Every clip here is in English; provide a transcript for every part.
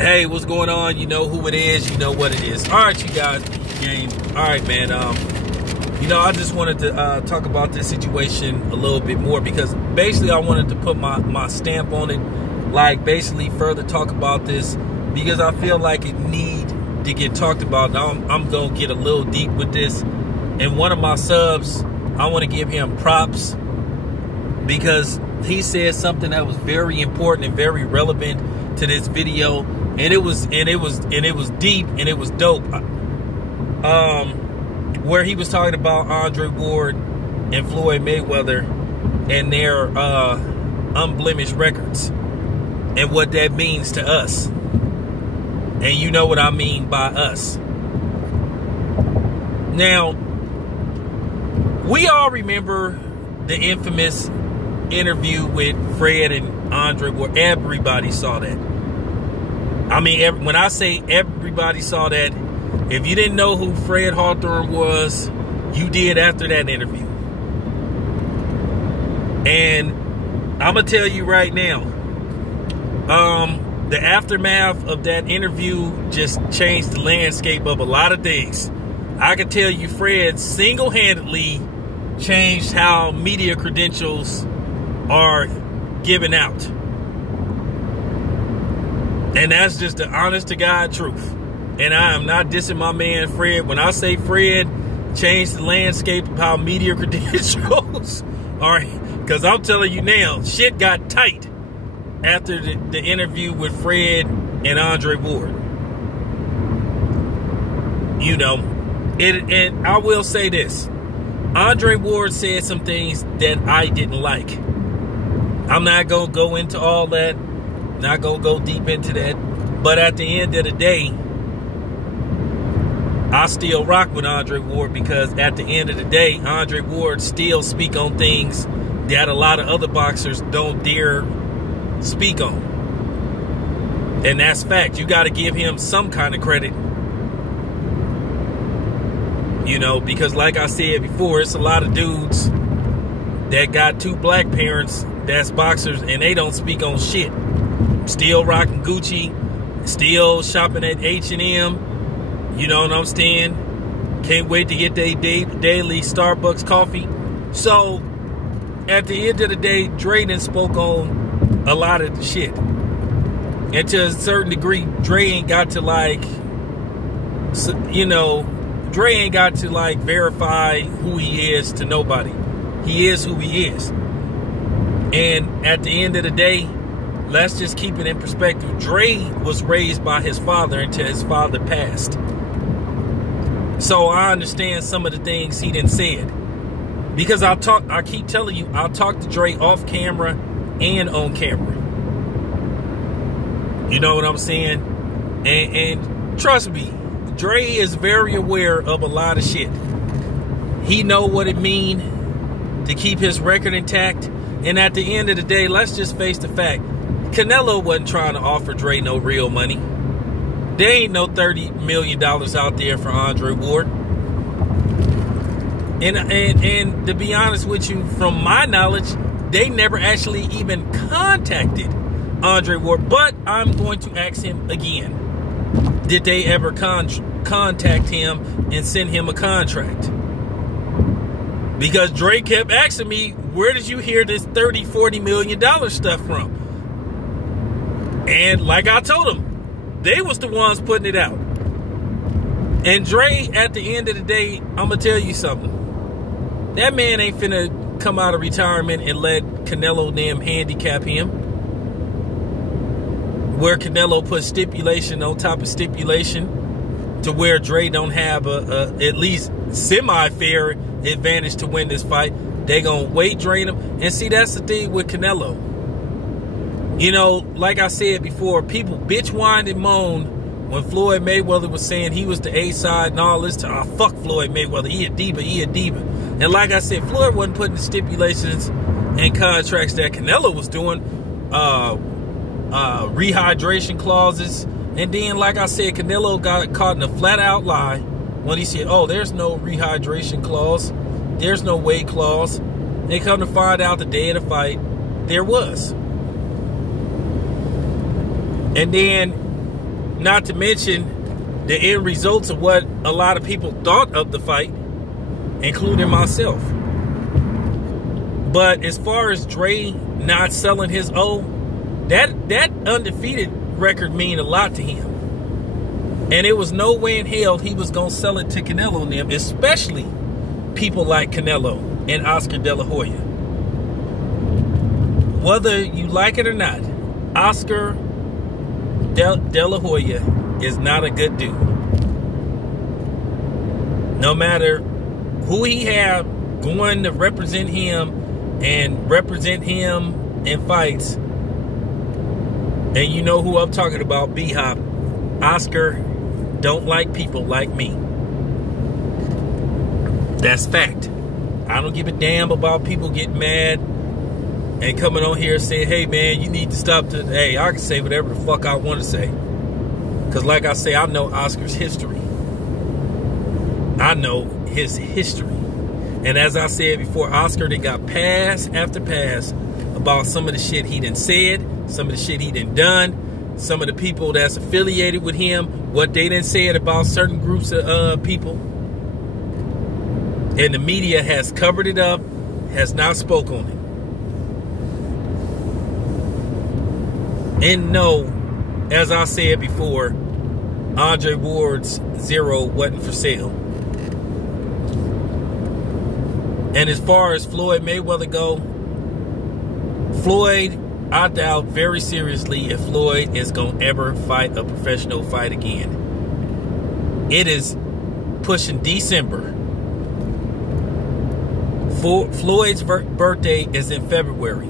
Hey, what's going on? You know who it is. You know what it is. All right, you guys. Game. All right, man. I just wanted to talk about this situation a little bit more because basically I wanted to put my stamp on it. Like, basically further talk about this because I feel like it need to get talked about. Now, I'm going to get a little deep with this. And one of my subs, I want to give him props because he said something that was very important and very relevant to this video. And it was deep and it was dope. Where he was talking about Andre Ward and Floyd Mayweather and their unblemished records and what that means to us. And you know what I mean by us. Now, we all remember the infamous interview with Fred and Andre Ward. Everybody saw that. I mean, when I say everybody saw that, if you didn't know who Fred Hawthorne was, you did after that interview. And I'm going to tell you right now, the aftermath of that interview just changed the landscape of a lot of things. I can tell you Fred single-handedly changed how media credentials are given out. And that's just the honest to God truth. And I am not dissing my man Fred. When I say Fred changed the landscape of how media credentials are, because I'm telling you now, shit got tight after the interview with Fred and Andre Ward. You know, and I will say this. Andre Ward said some things that I didn't like. I'm not going to go into all that. Not going to go deep into that. But at the end of the day, I still rock with Andre Ward because at the end of the day, Andre Ward still speak on things that a lot of other boxers don't dare speak on. And that's fact. You got to give him some kind of credit. You know, because like I said before, it's a lot of dudes that got two black parents that's boxers and they don't speak on shit. Still rocking Gucci, still shopping at H&M. You know what I'm saying? Can't wait to get their daily Starbucks coffee. So, at the end of the day, Dre done spoke on a lot of the shit. And to a certain degree, Dre ain't got to Dre ain't got to verify who he is to nobody. He is who he is. And at the end of the day, let's just keep it in perspective. Dre was raised by his father until his father passed. So I understand some of the things he done said. Because I keep telling you, I'll talk to Dre off camera and on camera. You know what I'm saying? And trust me, Dre is very aware of a lot of shit. He know what it mean to keep his record intact. And at the end of the day, let's just face the fact. Canelo wasn't trying to offer Dre no real money. There ain't no $30 million out there for Andre Ward. And to be honest with you, from my knowledge, they never actually even contacted Andre Ward. But I'm going to ask him again. Did they ever contact him and send him a contract? Because Dre kept asking me, where did you hear this $30, $40 million stuff from? And like I told him, they was the ones putting it out. And Dre, at the end of the day, I'm going to tell you something. That man ain't finna come out of retirement and let Canelo damn handicap him. Where Canelo put stipulation on top of stipulation to where Dre don't have a at least semi-fair advantage to win this fight. They gonna weight drain him. And see, that's the thing with Canelo. You know, like I said before, people bitch whined and moaned when Floyd Mayweather was saying he was the A-side and all this time. Oh, fuck Floyd Mayweather. He a diva. He a diva. And like I said, Floyd wasn't putting the stipulations and contracts that Canelo was doing. Rehydration clauses. And then, like I said, Canelo got caught in a flat-out lie when he said, oh, there's no rehydration clause. There's no weight clause. They come to find out the day of the fight, there was. And then Not to mention the end results of what a lot of people thought of the fight, including myself. But as far as Dre not selling his O, that undefeated record mean a lot to him. And it was no way in hell he was going to sell it to Canelo and them, especially people like Canelo and Oscar De La Hoya. Whether you like it or not, Oscar De La Hoya is not a good dude. No matter who he have going to represent him and represent him in fights, and you know who I'm talking about, B-Hop, Oscar don't like people like me. That's fact. I don't give a damn about people getting mad and coming on here saying, hey man, you need to stop the, hey, I can say whatever the fuck I want to say. Because like I say, I know Oscar's history. I know his history. And as I said before, Oscar done got pass after pass about some of the shit he done said, some of the shit he done done, some of the people that's affiliated with him, what they done said about certain groups of people. And the media has covered it up, has not spoke on it. And no, as I said before, Andre Ward's zero wasn't for sale. And as far as Floyd Mayweather go, Floyd, I doubt very seriously if Floyd is going to ever fight a professional fight again. It is pushing December. Floyd's birthday is in February.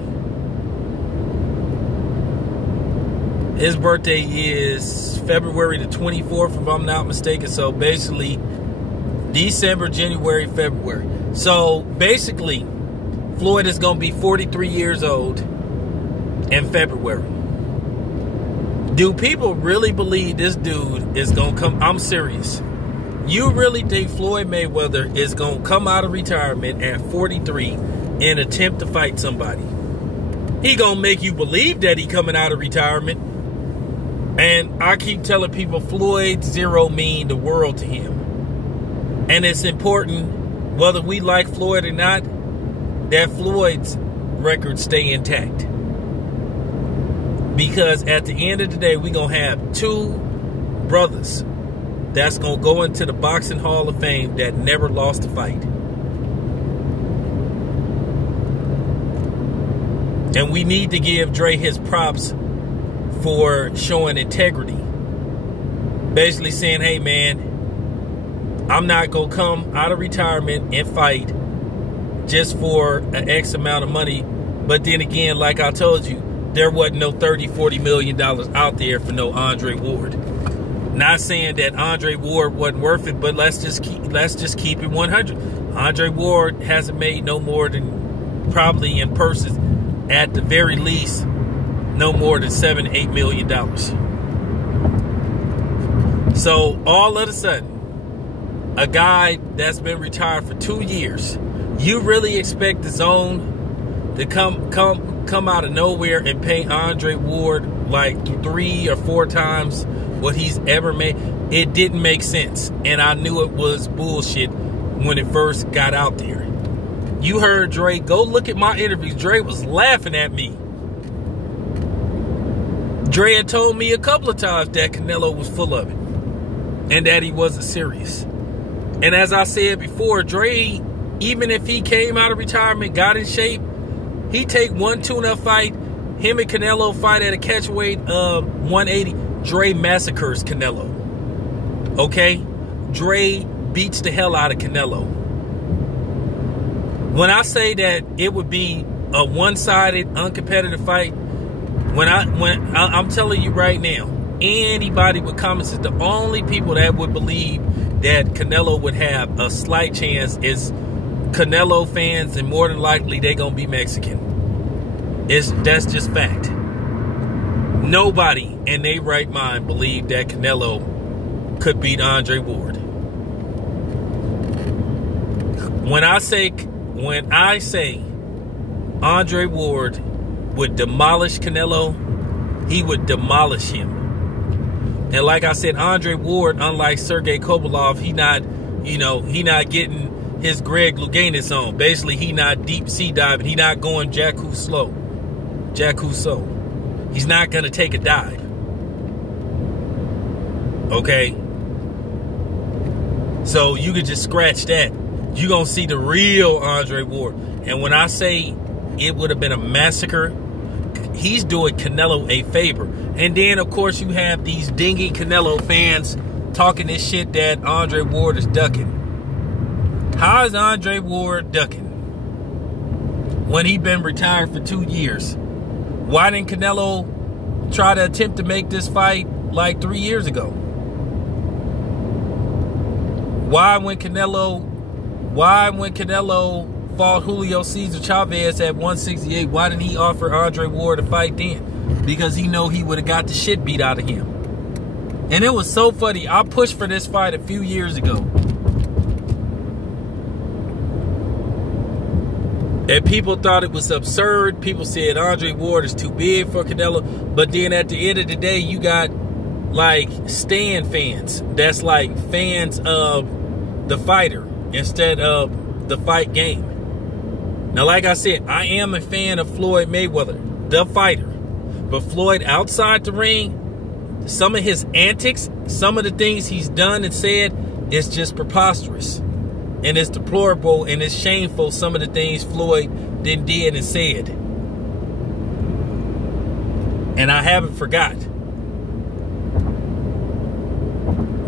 His birthday is February the 24th, if I'm not mistaken. So basically, December, January, February. So basically, Floyd is going to be 43 years old in February. Do people really believe this dude is going to come? I'm serious. You really think Floyd Mayweather is going to come out of retirement at 43 and attempt to fight somebody? He going to make you believe that he coming out of retirement. And I keep telling people Floyd zero mean the world to him. And it's important, whether we like Floyd or not, that Floyd's record stay intact. Because at the end of the day, we're going to have two brothers that's going to go into the Boxing Hall of Fame that never lost a fight. And we need to give Dre his props for showing integrity. Basically saying, hey man, I'm not going to come out of retirement and fight just for an X amount of money. But then again, like I told you, there wasn't no $30, $40 million out there for no Andre Ward. Not saying that Andre Ward wasn't worth it, but let's just keep it 100. Andre Ward hasn't made no more than, probably in purses, at the very least, no more than $7, $8 million. So all of a sudden, a guy that's been retired for 2 years, you really expect the zone to come out of nowhere and pay Andre Ward like 3 or 4 times what he's ever made? It didn't make sense. And I knew it was bullshit when it first got out there. You heard Dre, go look at my interviews. Dre was laughing at me. Dre had told me a couple of times that Canelo was full of it and that he wasn't serious. And as I said before, Dre, even if he came out of retirement, got in shape, he take one tune-up fight, him and Canelo fight at a catchweight of 180. Dre massacres Canelo. Okay? Dre beats the hell out of Canelo. When I say that it would be a one-sided, uncompetitive fight, when I'm telling you right now, anybody with common sense, the only people that would believe that Canelo would have a slight chance is Canelo fans, and more than likely they're gonna be Mexican. That's just fact. Nobody in their right mind believed that Canelo could beat Andre Ward. When I say Andre Ward would demolish Canelo, he would demolish him. And like I said, Andre Ward, unlike Sergey Kovalev, he not getting his Greg Louganis on. Basically, he not deep sea diving. He not going Jack Cousteau. He's not going to take a dive. Okay? So you could just scratch that. You're going to see the real Andre Ward. And when I say it would have been a massacre, he's doing Canelo a favor. And then, of course, you have these dingy Canelo fans talking this shit that Andre Ward is ducking. How is Andre Ward ducking when he been retired for 2 years? Why didn't Canelo try to attempt to make this fight like 3 years ago? Why when Canelo fought Julio Cesar Chavez at 168, why didn't he offer Andre Ward a fight then? Because he know he would have got the shit beat out of him. And it was so funny. I pushed for this fight a few years ago. And people thought it was absurd. People said Andre Ward is too big for Canelo. But then at the end of the day, you got like Stan fans. That's like fans of the fighter instead of the fight game. Now, like I said, I am a fan of Floyd Mayweather, the fighter. But Floyd outside the ring, some of his antics, some of the things he's done and said is just preposterous. And it's deplorable and it's shameful, some of the things Floyd did and said. And I haven't forgot.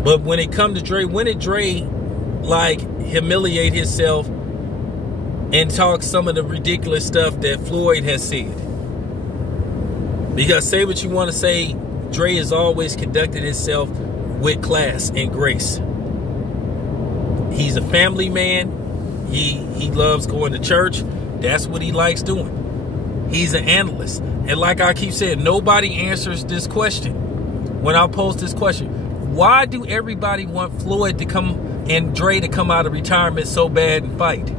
But when it come to Dre, when did Dre like humiliate himself and talk some of the ridiculous stuff that Floyd has said? Because say what you want to say, Dre has always conducted himself with class and grace. He's a family man. He loves going to church. That's what he likes doing. He's an analyst. And like I keep saying, nobody answers this question. When I post this question, why do everybody want Floyd to come and Dre to come out of retirement so bad and fight?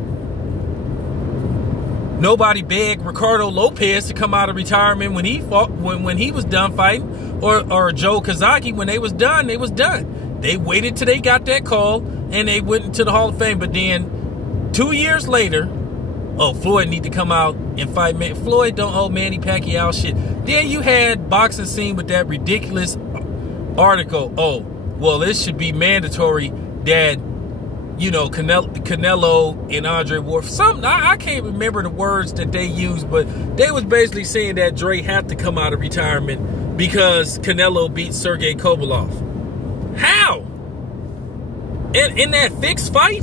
Nobody begged Ricardo Lopez to come out of retirement when he fought, when he was done fighting, or Joe Kazaki when they was done. They was done. They waited till they got that call and they went into the Hall of Fame. But then 2 years later, oh, Floyd need to come out and fight. Man, Floyd don't owe Manny Pacquiao shit. Then you had Boxing Scene with that ridiculous article. Oh, well, this should be mandatory that, you know, Canelo and Andre Ward. Something, I can't remember the words that they used, but they was basically saying that Dre had to come out of retirement because Canelo beat Sergey Kovalev. How? In that fixed fight?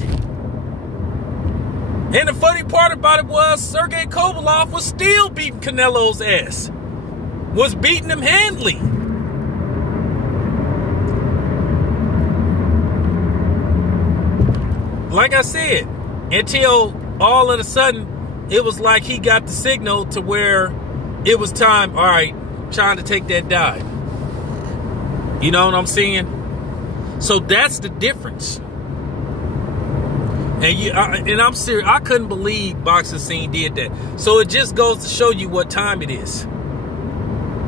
And the funny part about it was Sergey Kovalev was still beating Canelo's ass. Was beating him handily. Like I said, until all of a sudden, it was like he got the signal to where it was time, all right, trying to take that dive. You know what I'm saying? So that's the difference. And I'm serious. I couldn't believe Boxing Scene did that. So it just goes to show you what time it is.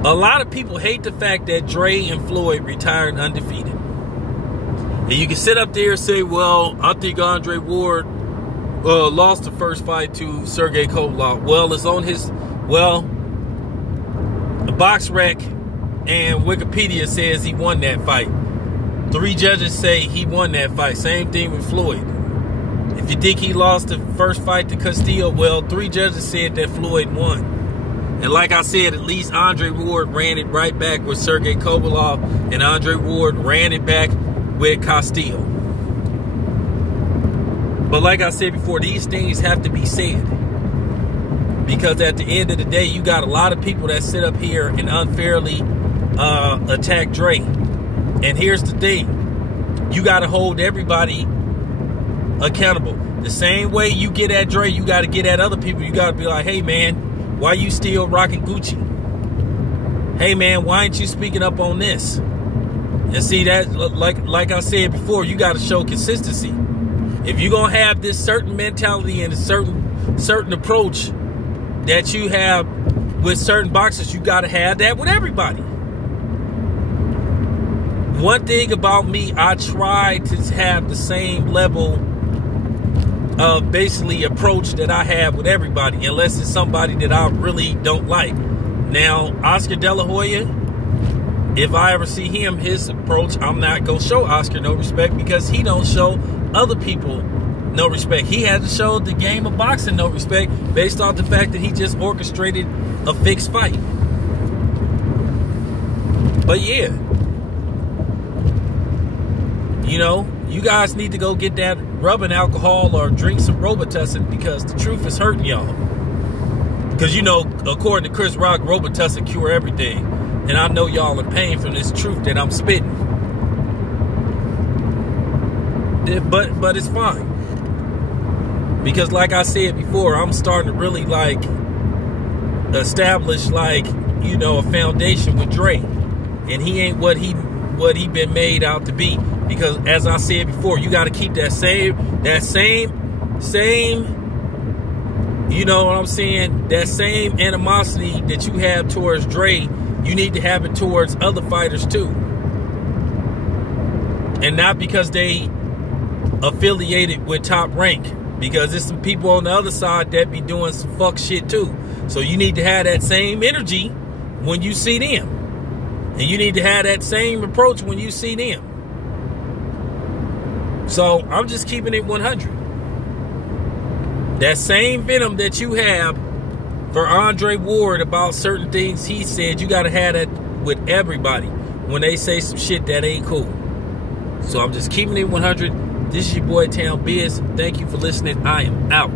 A lot of people hate the fact that Dre and Floyd retired undefeated. And you can sit up there and say, well, I think Andre Ward lost the first fight to Sergey Kovalev. Well, it's on his, well, the BoxRec and Wikipedia says he won that fight. 3 judges say he won that fight. Same thing with Floyd. If you think he lost the first fight to Castillo, well, 3 judges said that Floyd won. And like I said, at least Andre Ward ran it right back with Sergey Kovalev, and Andre Ward ran it back with Castillo. But like I said before, these things have to be said. Because at the end of the day, you got a lot of people that sit up here and unfairly attack Dre. And here's the thing. You got to hold everybody accountable. The same way you get at Dre, you got to get at other people. You got to be like, hey, man, why you still rocking Gucci? Hey, man, why ain't you speaking up on this? And see, that, like I said before, you got to show consistency. If you're going to have this certain mentality and a certain approach that you have with certain boxers, you got to have that with everybody. one thing about me, I try to have the same level of basically approach that I have with everybody, unless it's somebody that I really don't like. Now, Oscar De La Hoya, if I ever see him, his approach, I'm not going to show Oscar no respect, because he don't show other people no respect. He hasn't showed the game of boxing no respect based off the fact that he just orchestrated a fixed fight. But yeah, you know, you guys need to go get that rubbing alcohol or drink some Robitussin, because the truth is hurting y'all. Because, you know, according to Chris Rock, Robitussin cure everything. And I know y'all in pain from this truth that I'm spitting. But it's fine. Because like I said before, I'm starting to really like establish, like, you know, a foundation with Dre. And he ain't what he been made out to be. Because as I said before, you got to keep that same, you know what I'm saying? That same animosity that you have towards Dre, you need to have it towards other fighters too. And not because they affiliated with Top Rank, because there's some people on the other side that be doing some fuck shit too. So you need to have that same energy when you see them. And you need to have that same approach when you see them. So I'm just keeping it 100. That same venom that you have for Andre Ward about certain things he said, you got to have that with everybody when they say some shit that ain't cool. So I'm just keeping it 100. This is your boy Town Biz. Thank you for listening. I am out.